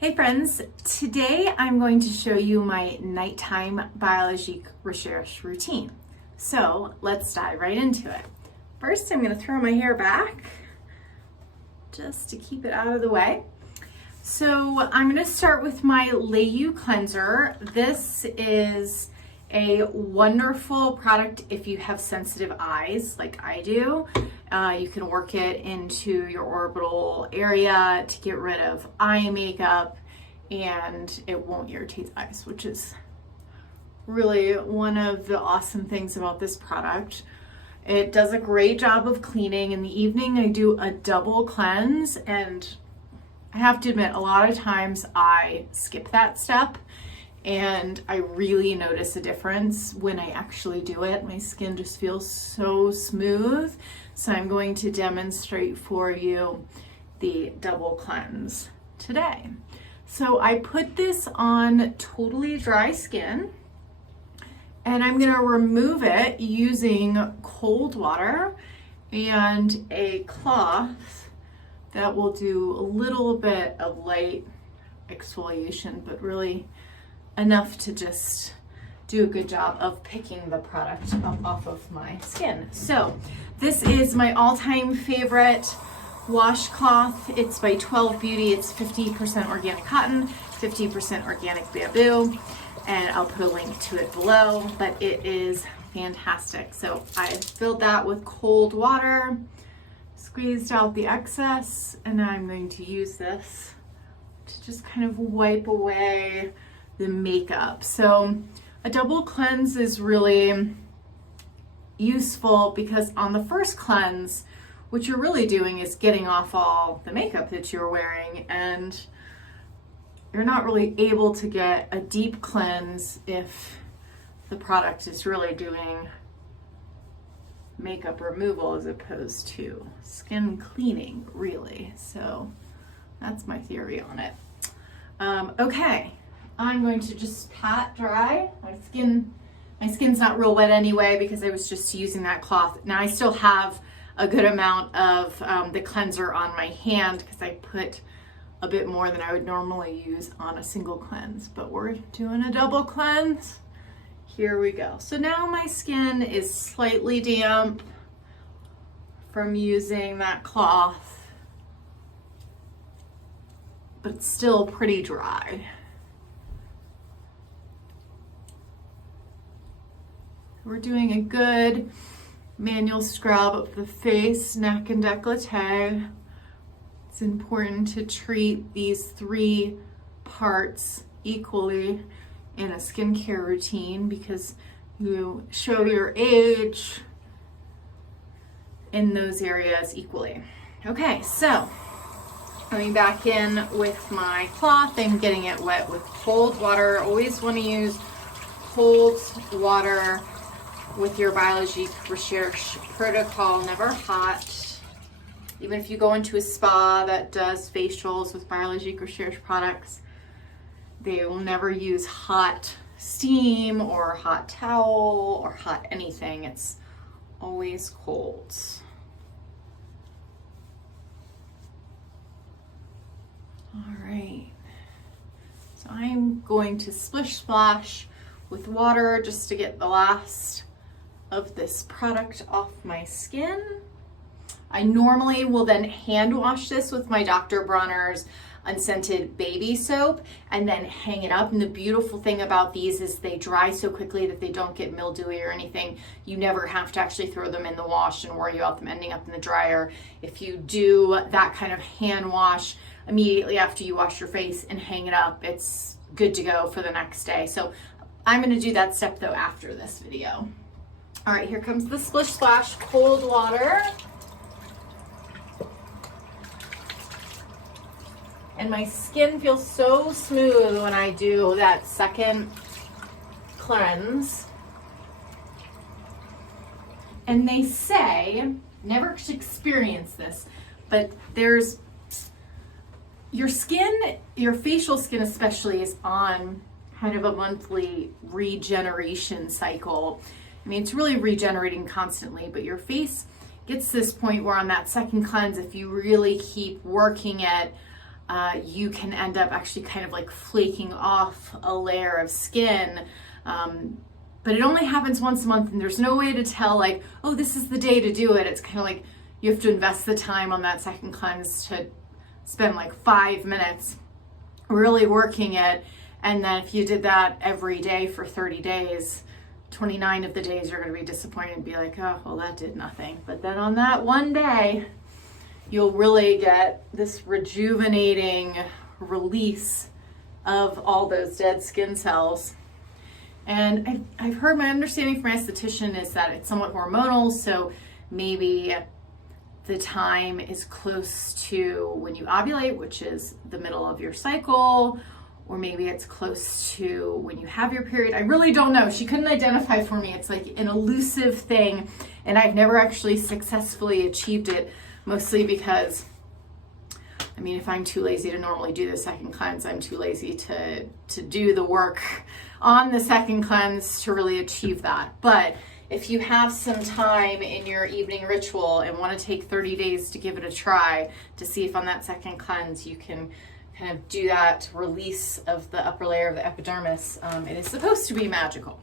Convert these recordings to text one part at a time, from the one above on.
Hey friends, today I'm going to show you my nighttime Biologique Recherche routine. So let's dive right into it. First, I'm going to throw my hair back just to keep it out of the way. So I'm going to start with my Layu cleanser. This is a wonderful product if you have sensitive eyes like I do. You can work it into your orbital area to get rid of eye makeup and it won't irritate the eyes, which is really one of the awesome things about this product. It does a great job of cleaning. In the evening, I do a double cleanse, and I have to admit, a lot of times I skip that step and I really notice a difference when I actually do it. My skin just feels so smooth. So I'm going to demonstrate for you the double cleanse today. So I put this on totally dry skin and I'm going to remove it using cold water and a cloth that will do a little bit of light exfoliation, but really enough to just do a good job of picking the product up off of my skin. So this is my all-time favorite washcloth. It's by 12 Beauty. It's 50% organic cotton, 50% organic bamboo, and I'll put a link to it below, but it is fantastic. So I filled that with cold water, squeezed out the excess, and then I'm going to use this to just kind of wipe away the makeup. So a double cleanse is really useful because on the first cleanse, what you're really doing is getting off all the makeup that you're wearing, and you're not really able to get a deep cleanse if the product is really doing makeup removal as opposed to skin cleaning, really. So that's my theory on it. Okay. I'm going to just pat dry. My skin's not real wet anyway because I was just using that cloth. Now I still have a good amount of the cleanser on my hand because I put a bit more than I would normally use on a single cleanse, but we're doing a double cleanse. Here we go. So now my skin is slightly damp from using that cloth, but it's still pretty dry. We're doing a good manual scrub of the face, neck, and décolleté. It's important to treat these three parts equally in a skincare routine because you show your age in those areas equally. Okay, so coming back in with my cloth, I'm getting it wet with cold water. Always want to use cold water with your Biologique Recherche protocol, never hot. Even if you go into a spa that does facials with Biologique Recherche products, they will never use hot steam or hot towel or hot anything. It's always cold. All right, so I'm going to splish splash with water just to get the last of this product off my skin. I normally will then hand wash this with my Dr. Bronner's unscented baby soap and then hang it up. And the beautiful thing about these is they dry so quickly that they don't get mildewy or anything. You never have to actually throw them in the wash and worry about them ending up in the dryer. If you do that kind of hand wash immediately after you wash your face and hang it up, it's good to go for the next day. So I'm going to do that step though after this video. All right, here comes the splish splash cold water. And my skin feels so smooth when I do that second cleanse. And they say, never experienced this, but there's your skin, your facial skin especially, is on kind of a monthly regeneration cycle. I mean, it's really regenerating constantly, but your face gets to this point where on that second cleanse, if you really keep working it, you can end up actually kind of like flaking off a layer of skin. But it only happens once a month, and there's no way to tell like, oh, this is the day to do it. It's kind of like you have to invest the time on that second cleanse to spend like 5 minutes really working it. And then if you did that every day for 30 days, 29 of the days you're going to be disappointed and be like, oh, well, that did nothing. But then on that one day, you'll really get this rejuvenating release of all those dead skin cells. And I've heard, my understanding from my esthetician is that it's somewhat hormonal, so maybe the time is close to when you ovulate, which is the middle of your cycle, or maybe it's close to when you have your period. I really don't know. She couldn't identify for me. It's like an elusive thing, and I've never actually successfully achieved it, mostly because, I mean, if I'm too lazy to normally do the second cleanse, I'm too lazy to do the work on the second cleanse to really achieve that. But if you have some time in your evening ritual and want to take 30 days to give it a try to see if on that second cleanse you can kind of do that release of the upper layer of the epidermis, it is supposed to be magical.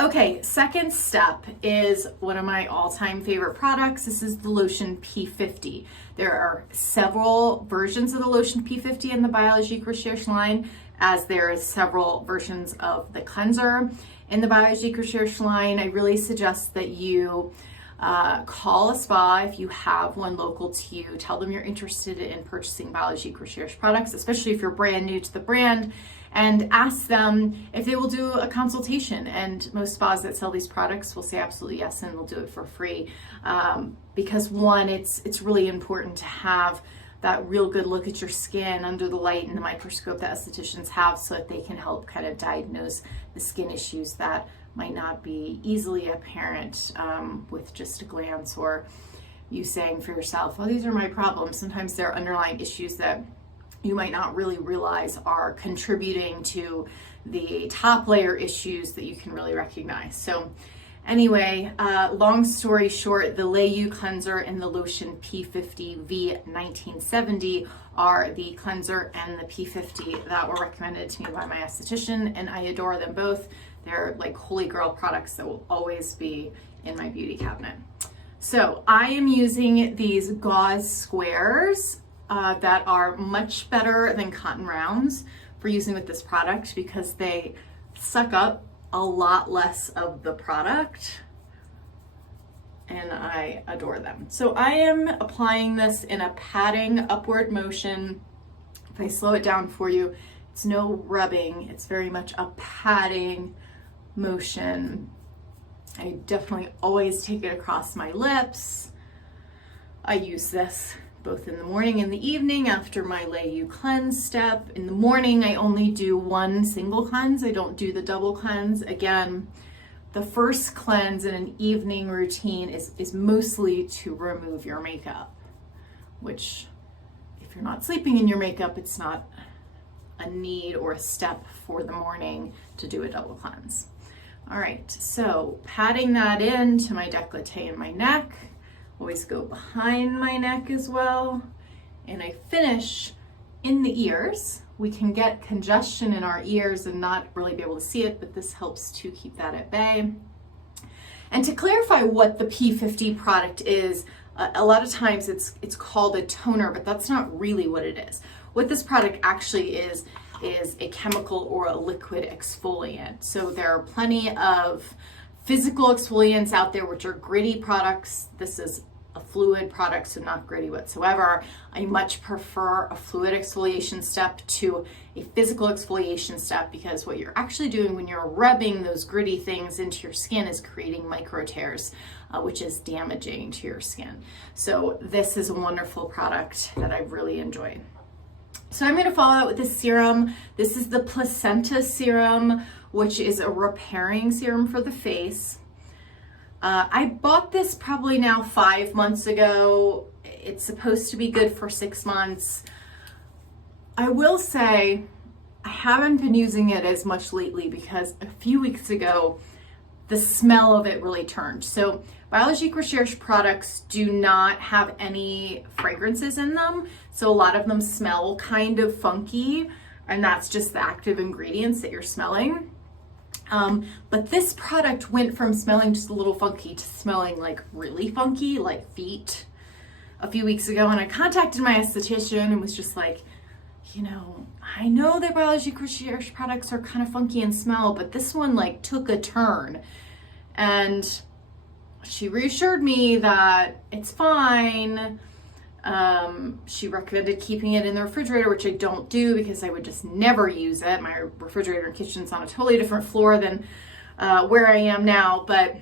Okay, second step is one of my all-time favorite products. This is the Lotion P50. There are several versions of the Lotion P50 in the Biologique Recherche line, as there is several versions of the cleanser in the Biologique Recherche line. I really suggest that you call a spa if you have one local to you. Tell them you're interested in purchasing Biologique Recherche products, especially if you're brand new to the brand, and ask them if they will do a consultation. And most spas that sell these products will say absolutely yes, and they'll do it for free. Because one, it's really important to have that real good look at your skin under the light and the microscope that estheticians have, so that they can help kind of diagnose the skin issues that might not be easily apparent with just a glance, or you saying for yourself, oh, these are my problems. Sometimes there are underlying issues that you might not really realize are contributing to the top layer issues that you can really recognize. So anyway, long story short, the Layu cleanser and the Lotion P50 V1970 are the cleanser and the P50 that were recommended to me by my esthetician, and I adore them both. They're like holy grail products that will always be in my beauty cabinet. So I am using these Gauze Squares that are much better than cotton rounds for using with this product, because they suck up a lot less of the product, and I adore them. So I am applying this in a patting upward motion. If I slow it down for you, it's no rubbing, it's very much a patting motion. I definitely always take it across my lips. I use this both in the morning and the evening after my Layu cleanse step. In the morning, I only do one single cleanse. I don't do the double cleanse. Again, the first cleanse in an evening routine is mostly to remove your makeup, which if you're not sleeping in your makeup, it's not a need or a step for the morning to do a double cleanse. All right, so patting that into my décolleté and my neck. Always go behind my neck as well. And I finish in the ears. We can get congestion in our ears and not really be able to see it, but this helps to keep that at bay. And to clarify what the P50 product is, a lot of times it's called a toner, but that's not really what it is. What this product actually is a chemical or a liquid exfoliant. So there are plenty of physical exfoliants out there which are gritty products. This is a fluid product, so not gritty whatsoever. I much prefer a fluid exfoliation step to a physical exfoliation step, because what you're actually doing when you're rubbing those gritty things into your skin is creating micro tears, which is damaging to your skin. So this is a wonderful product that I really enjoy. So I'm going to follow that with this serum. This is the Placenta Serum, which is a repairing serum for the face. I bought this probably now 5 months ago. It's supposed to be good for 6 months. I will say I haven't been using it as much lately, because a few weeks ago the smell of it really turned. So Biologique Recherche products do not have any fragrances in them, so a lot of them smell kind of funky, and that's just the active ingredients that you're smelling. But this product went from smelling just a little funky to smelling like really funky, like feet, a few weeks ago. And I contacted my esthetician and was just like, you know, I know that Biologique Recherche products are kind of funky in smell, but this one like took a turn. And she reassured me that it's fine. She recommended keeping it in the refrigerator, which I don't do because I would just never use it. My refrigerator and kitchen's on a totally different floor than where I am now. But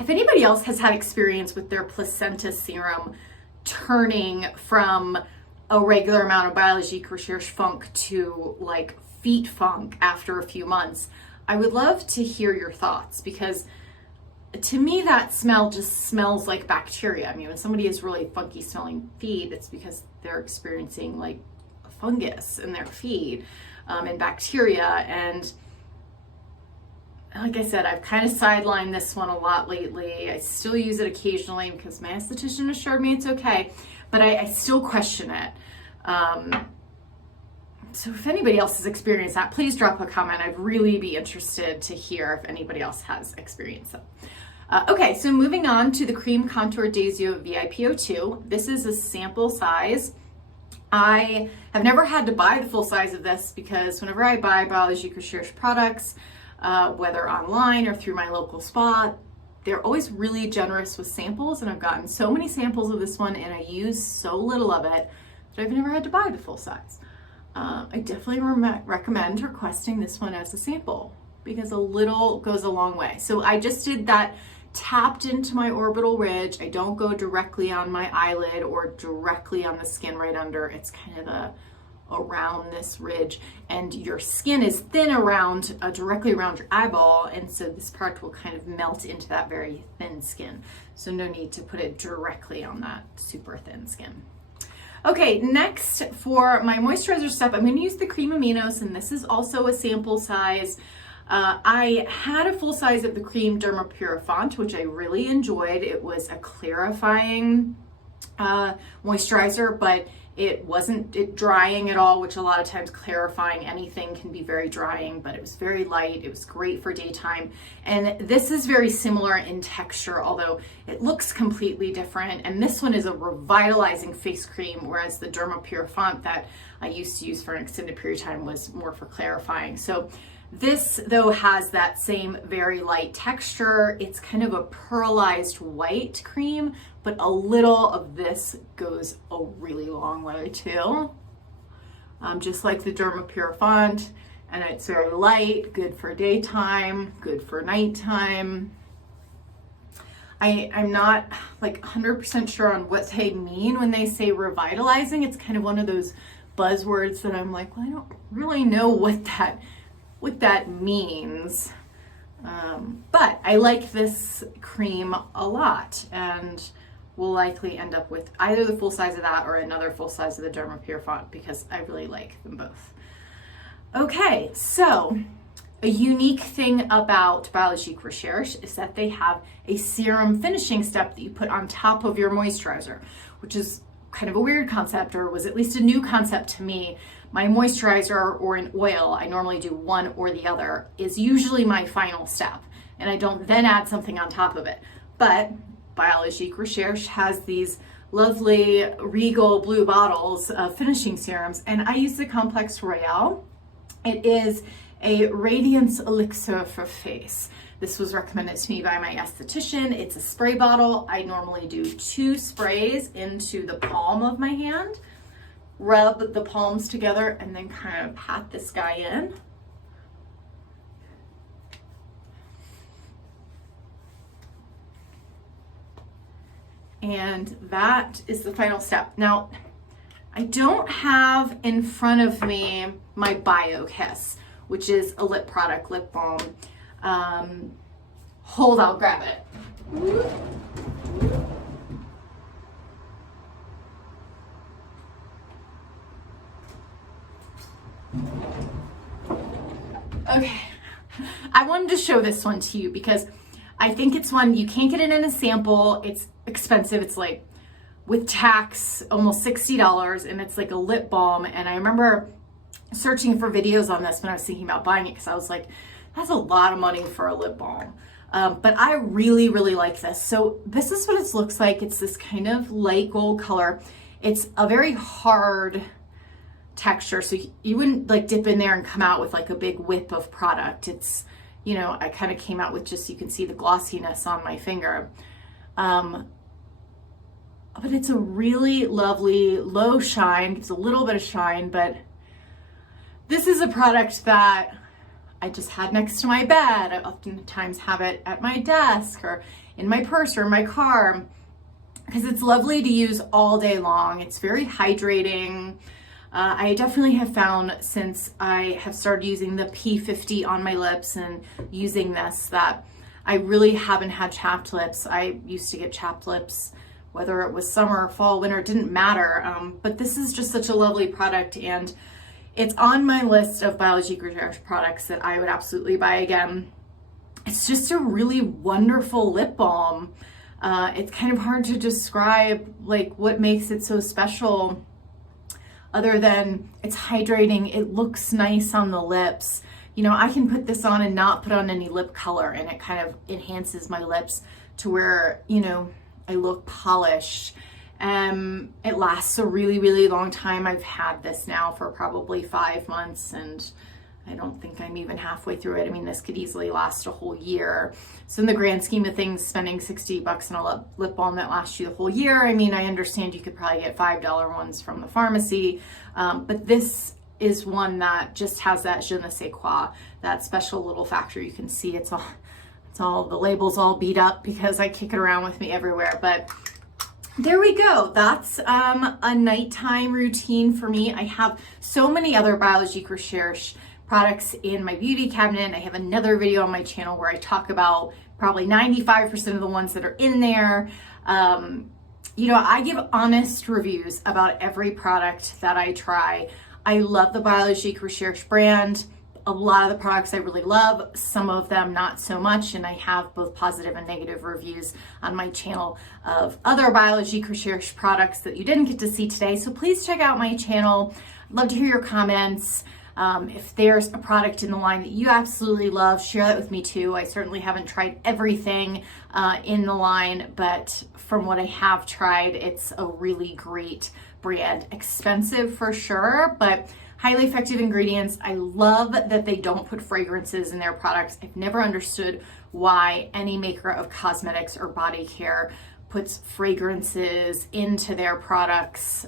if anybody else has had experience with their Placenta Serum turning from a regular amount of Biologique Recherche funk to like feet funk after a few months, I would love to hear your thoughts, because to me, that smell just smells like bacteria. I mean, when somebody has really funky smelling feet, it's because they're experiencing like a fungus in their feet and bacteria. And like I said, I've kind of sidelined this one a lot lately. I still use it occasionally because my esthetician assured me it's okay, but I still question it. So if anybody else has experienced that, please drop a comment. I'd really be interested to hear if anybody else has experienced it. Okay, so moving on to the Cream Contour Daiso VIP02. This is a sample size. I have never had to buy the full size of this because whenever I buy Biologique Recherche products, whether online or through my local spa, they're always really generous with samples, and I've gotten so many samples of this one and I use so little of it that I've never had to buy the full size. I definitely recommend requesting this one as a sample because a little goes a long way. So I just did that, tapped into my orbital ridge. I don't go directly on my eyelid or directly on the skin right under. It's kind of around this ridge, and your skin is thin around, directly around your eyeball, and so this product will kind of melt into that very thin skin. So no need to put it directly on that super thin skin. Okay, next for my moisturizer step, I'm going to use the Cream Aminos, and this is also a sample size. I had a full size of the Cream Dermapurifant, which I really enjoyed. It was a clarifying moisturizer, but it wasn't drying at all, which a lot of times clarifying anything can be very drying, but it was very light. It was great for daytime. And this is very similar in texture, although it looks completely different. And this one is a revitalizing face cream, whereas the Dermapurifant that I used to use for an extended period of time was more for clarifying. So this, though, has that same very light texture. It's kind of a pearlized white cream, but a little of this goes a really long way too. Just like the Dermapurifant, and it's very light, good for daytime, good for nighttime. I'm not like 100% sure on what they mean when they say revitalizing. It's kind of one of those buzzwords that I'm like, well, I don't really know what that means. But I like this cream a lot, and we'll likely end up with either the full size of that or another full size of the Dermapurifant because I really like them both. Okay, so a unique thing about Biologique Recherche is that they have a serum finishing step that you put on top of your moisturizer, which is kind of a weird concept, or was at least a new concept to me. My moisturizer or an oil, I normally do one or the other, is usually my final step, and I don't then add something on top of it. But Biologique Recherche has these lovely regal blue bottles of finishing serums, and I use the Complex Royale. It is a radiance elixir for face. This was recommended to me by my esthetician. It's a spray bottle. I normally do 2 sprays into the palm of my hand, rub the palms together, and then kind of pat this guy in. And that is the final step. Now, I don't have in front of me my BioKiss, which is a lip product, lip balm. Hold, I'll grab it. Okay, I wanted to show this one to you because I think it's one, you can't get it in a sample. It's expensive. It's like with tax, almost $60, and it's like a lip balm. And I remember searching for videos on this when I was thinking about buying it, because I was like, that's a lot of money for a lip balm. But I really, really like this. So this is what it looks like. It's this kind of light gold color. It's a very hard texture, so you wouldn't like dip in there and come out with like a big whip of product. It's, you know, I kind of came out with just, you can see the glossiness on my finger. But it's a really lovely low shine, gives a little bit of shine, but this is a product that I just had next to my bed. I oftentimes have it at my desk or in my purse or in my car, because it's lovely to use all day long. It's very hydrating. I definitely have found, since I have started using the P50 on my lips and using this, that I really haven't had chapped lips. I used to get chapped lips, whether it was summer, fall, winter, it didn't matter. But this is just such a lovely product, and it's on my list of Biologique Recherche products that I would absolutely buy again. It's just a really wonderful lip balm. It's kind of hard to describe like what makes it so special, other than it's hydrating. It looks nice on the lips. You know, I can put this on and not put on any lip color, and it kind of enhances my lips to where, you know, I look polished. It lasts a really, really long time. I've had this now for probably 5 months, and I don't think I'm even halfway through it. I mean, this could easily last a whole year. So in the grand scheme of things, spending $60 on a lip balm that lasts you the whole year, I mean, I understand you could probably get $5 ones from the pharmacy, but this is one that just has that je ne sais quoi, that special little factor. You can see it's all the labels all beat up because I kick it around with me everywhere, but there we go. That's a nighttime routine for me. I have so many other Biologique Recherche products in my beauty cabinet. I have another video on my channel where I talk about probably 95% of the ones that are in there. You know, I give honest reviews about every product that I try. I love the Biologique Recherche brand. A lot of the products I really love, some of them not so much, and I have both positive and negative reviews on my channel of other Biologique Recherche products that you didn't get to see today. So please check out my channel. I'd love to hear your comments. If there's a product in the line that you absolutely love, share that with me too. I certainly haven't tried everything in the line, but from what I have tried, it's a really great brand. Expensive for sure, but highly effective ingredients. I love that they don't put fragrances in their products. I've never understood why any maker of cosmetics or body care puts fragrances into their products,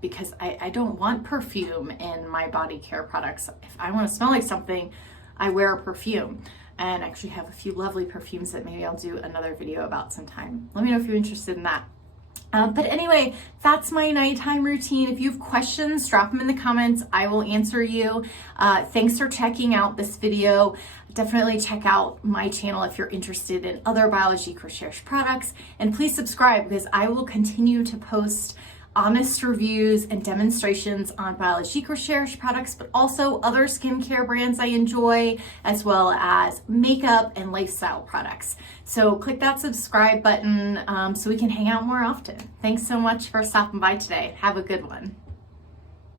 because I don't want perfume in my body care products. If I want to smell like something, I wear a perfume, and actually have a few lovely perfumes that maybe I'll do another video about sometime. Let me know if you're interested in that. But anyway, that's my nighttime routine. If you have questions, drop them in the comments. I will answer you. Thanks for checking out this video. Definitely check out my channel if you're interested in other Biologique Recherche products. And please subscribe, because I will continue to post honest reviews and demonstrations on Biologique Recherche products, but also other skincare brands I enjoy, as well as makeup and lifestyle products. So click that subscribe button so we can hang out more often. Thanks so much for stopping by today. Have a good one.